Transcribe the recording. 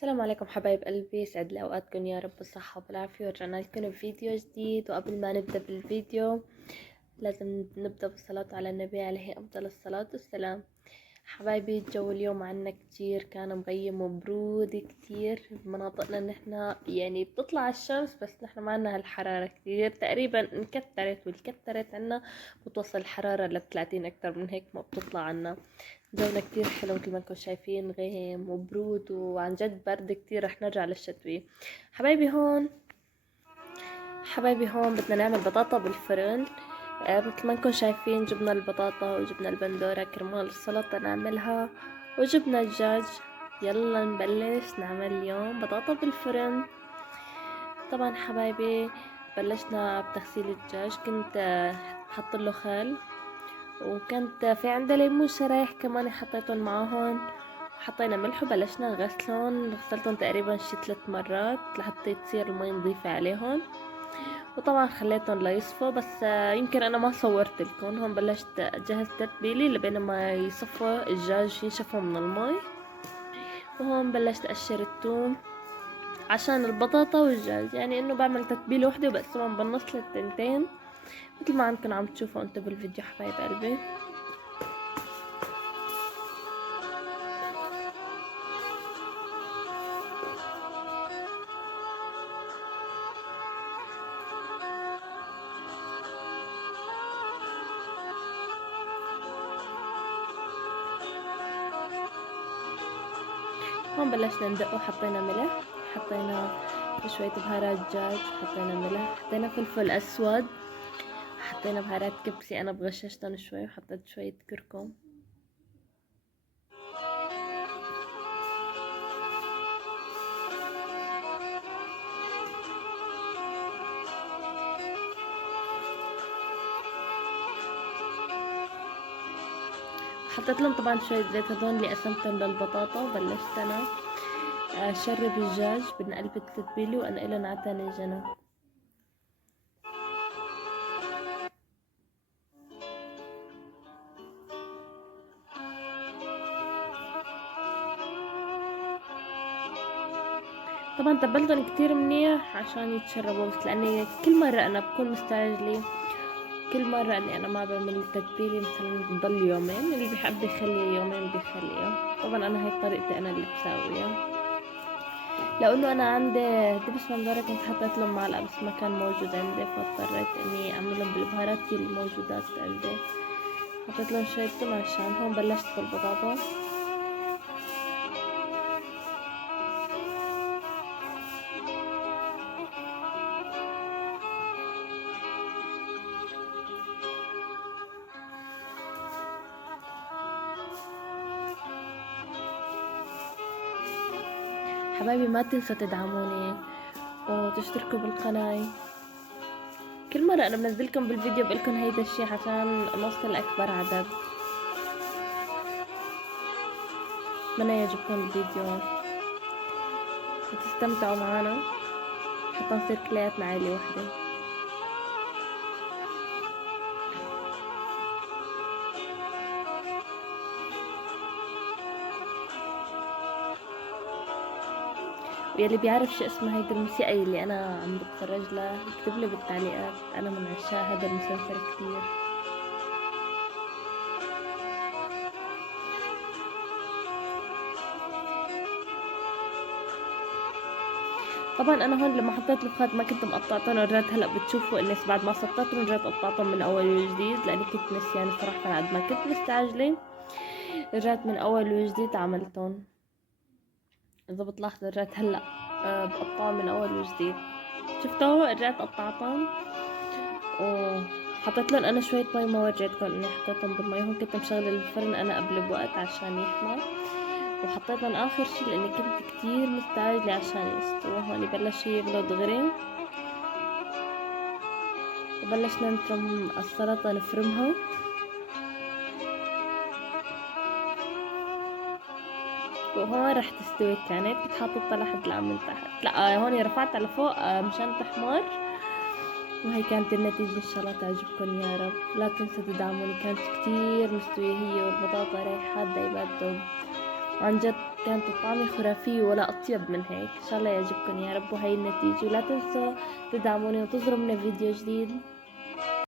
السلام عليكم حبايب قلبي، يسعد لي اوقاتكم يا رب بالصحة والعافية. ورجعنا لكم بفيديو جديد، وقبل ما نبدأ بالفيديو لازم نبدأ بالصلاة على النبي عليه افضل الصلاة والسلام. حبايبي، الجو اليوم عنا كتير كان مغيم وبرود كتير بمناطقنا. نحنا يعني بتطلع الشمس بس نحنا ما عنا هالحرارة كتير، تقريبا انكترت والكترت عنا بتوصل الحرارة ل30 اكتر من هيك ما بتطلع عنا. جونا كتير حلو مثل ما انكم شايفين، غيم وبرود وعن جد برد كتير. رح نرجع للشتوي. حبايبي هون بدنا نعمل بطاطا بالفرن. مثل ما انكم شايفين جبنا البطاطا وجبنا البندورة كرمال السلطة نعملها، وجبنا الدجاج. يلا نبلش نعمل اليوم بطاطا بالفرن. طبعا حبايبي بلشنا بتغسيل الدجاج. كنت حط له خل، وكانت في عندها ليمون شرايح كمان حطيتهم معاهم. حطينا ملح وبلشنا غسلتهم تقريبا شي 3 مرات لحتى تصير المي نظيفة عليهم. وطبعا خليتهم ليصفوا، بس يمكن انا ما صورت لكم. هون بلشت اجهز تتبيلي لبين ما يصفى الدجاج ينشفوا من المي. وهون بلشت اقشر الثوم عشان البطاطا والدجاج، يعني انه بعمل تتبيله وحده وبقسمهم بالنص للتنتين مثل ما عندكم عم تشوفوا انتم بالفيديو حبايب قلبي. هون بلشنا ندق وحطينا ملح، حطينا شوية بهارات دجاج، حطينا ملح، حطينا فلفل اسود، حطينا بهارات كبسي انا بغششتن شوي، وحطيت شوية كركم. حطيت لهم طبعا شوية زيت هذول اللي قسمتهم للبطاطا. وبلشت انا شرب الدجاج من قلب التتبيلة وانقلهم على تاني جنب. طبعا تبلتهم كتير منيح عشان يتشربوا، بس لاني كل مرة انا بكون مستعجلة، كل مرة اني انا ما بعمل التتبيلة مثلا بتضل يومين، اللي بيحب يخليها يومين بيخليها. طبعا انا هاي طريقتي انا اللي بساويها. لو انه انا عندي دبس بندورة كنت حطيت لهم معلقة بس ما كان موجود عندي، فاضطريت اني اعملهم بالبهارات الموجودات عندي. حطيت لهم شوية توم. عشان هون بلشت بالبطاطا. حبايبي ما تنسوا تدعموني وتشتركوا بالقناة. كل مرة انا بنزلكم بالفيديو بقولكم هيدا الشي عشان نوصل اكبر عدد. اتمنى يعجبكم الفيديو وتستمتعوا معنا حتى نصير كلياتنا عائلة وحدة. ويلي بيعرف شو اسمها هيدي الموسيقى اللي انا عم بتفرج لها يكتب لي بالتعليقات، انا من عشاق هذا المسلسل كتير. طبعا انا هون لما حطيت الفخاد ما كنت مقطعتهم، ورجعت هلا بتشوفوا اني بعد ما سطرتهم رجعت قطعتهم من اول وجديد، لاني كنت نسيان صراحه. بعد ما كنت مستعجله رجعت من اول وجديد عملتهم. اذا بتلاحظوا رجعت هلا بقطعهم من اول وجديد. شفتوا رجعت قطعتهم وحطيت لهم انا شويه مي. ما ورجيتكم اني حطيتهم بالمي، هون كنت مشغله الفرن انا قبل بوقت عشان يحمر، وحطيتهم اخر شي لاني كنت كتير مستعجله عشان يستووا. هون بلش يغلوا دغري، وبلشنا نفرم السلطة نفرمها. وهون رح تستوي. كنت حاططها لحد الآن من تحت، لا هون رفعتها لفوق مشان تحمر. وهي كانت النتيجة. ان شاء الله تعجبكم يا رب. لا تنسوا تدعموني. كانت كتير مستوية هي والبطاطا، ريحات دايبات دوب. عن جد كانت الطعمة خرافية ولا أطيب من هيك. إن شاء الله يعجبكم يا رب، وهي النتيجة. ولا تنسوا تدعموني وتنظروا من فيديو جديد.